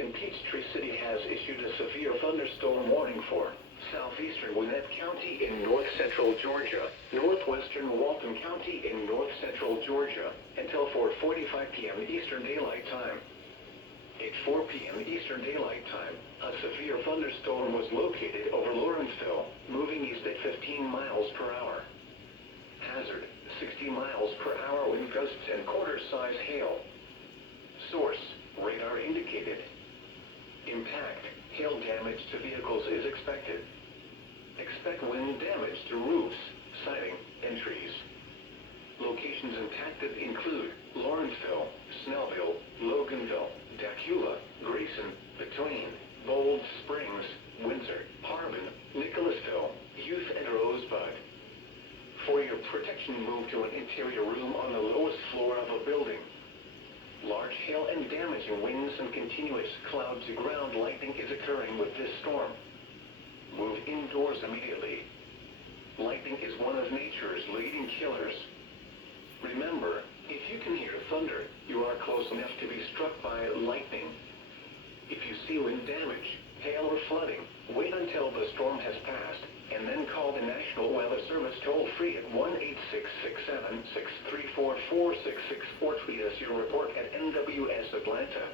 and Peachtree City has issued a severe thunderstorm warning for southeastern Gwinnett County in north-central Georgia, northwestern Walton County in north-central Georgia, until 4:45 p.m. Eastern Daylight Time. At 4 p.m. Eastern Daylight Time, a severe thunderstorm was located over Lawrenceville, moving east at 15 miles per hour. Hazard, 60 miles per hour wind gusts and quarter-size hail. Source, radar indicated. Impact, hail damage to vehicles is expected. Expect wind damage to roofs, siding, and trees. Locations impacted include Lawrenceville, Snellville, Loganville, Dacula, Grayson, Between, Bold Springs, Windsor, Harbin, Nicholasville, Youth, and Rosebud. For your protection, move to an interior room on the lowest floor of a building. Large hail and damaging winds and continuous cloud-to-ground lightning is occurring with this storm. Move indoors immediately. Lightning is one of nature's leading killers. Remember, if you can hear thunder, you are close enough to be struck by lightning. If you see wind damage, hail, or flooding, wait until the storm has passed, and then call the National Weather Service toll-free at 1-866-7-634-4664 or tweet us your report at NWS Atlanta.